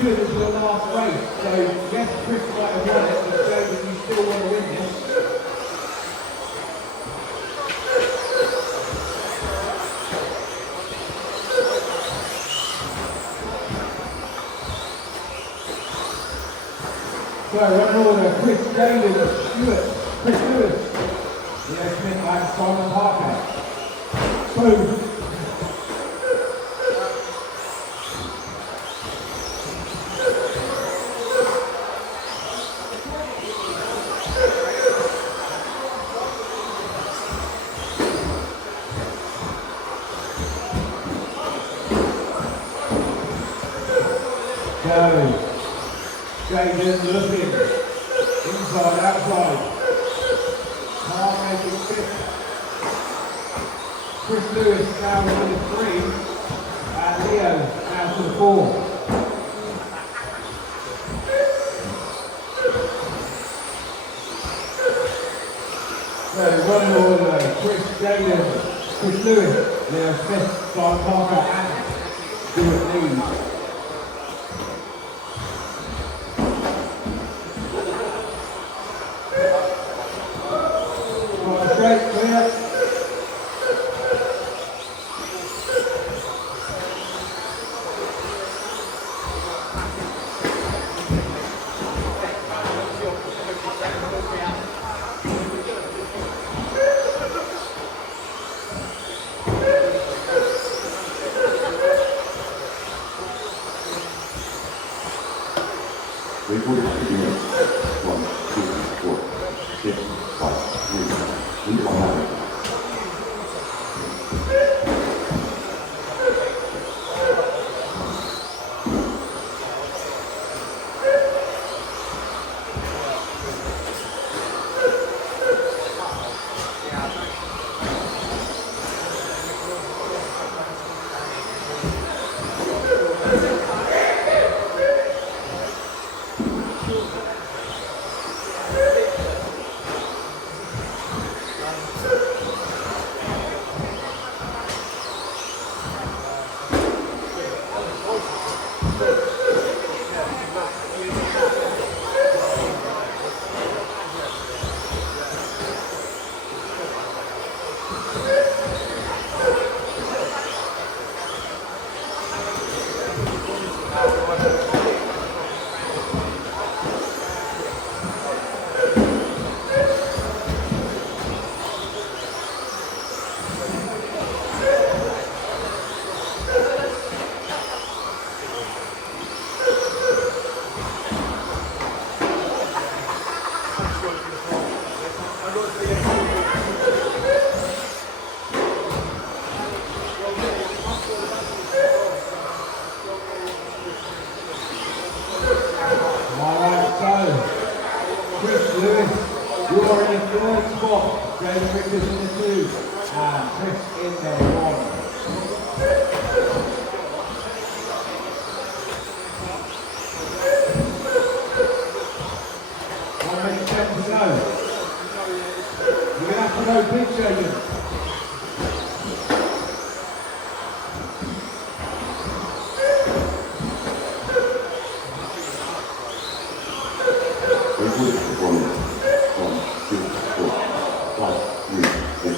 good as your last race. So yes, Chris might have won it, but James, you still want to win this. So run order, Chris David, Stewart, Chris Lewis, Leo Smith and Simon Parker. Boom. Go. Jaden looking. Inside, outside. Can't make it fit. Chris Lewis now to the 3. And Leo now to the 4. So running order, Chris Jaden, Chris Lewis, Leo Smith, Simon Parker and Stuart Lee. Straight, clear.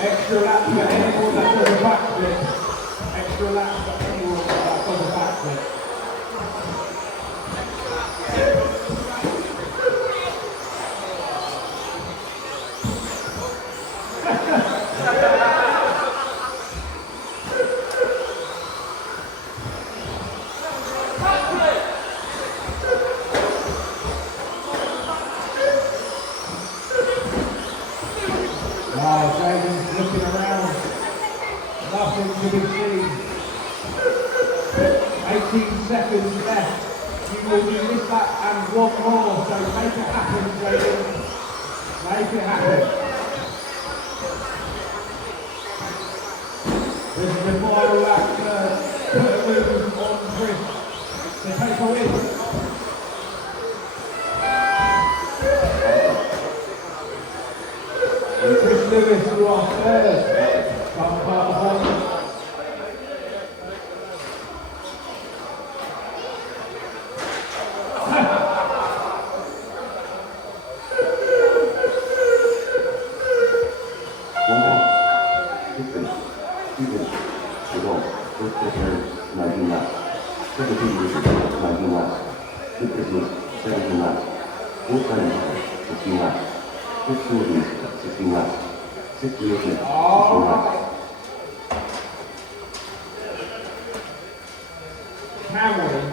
Extra laps for anyone that's on the backflip. Extra laps for anyone that's on the backflip. Jaden's looking around, nothing to be seen. 18 seconds left. You will do this lap and one more, so make it happen, Jaden. Make it happen. This is the final lap to put a move on Chris to take a win. And Chris Lewis, you are third. Some part of one. 17 meters, 19 laps. Good business, 17 laps. Full time, 16 laps. 6 meters, 16 laps. 6 meters, 16 laps. Cameron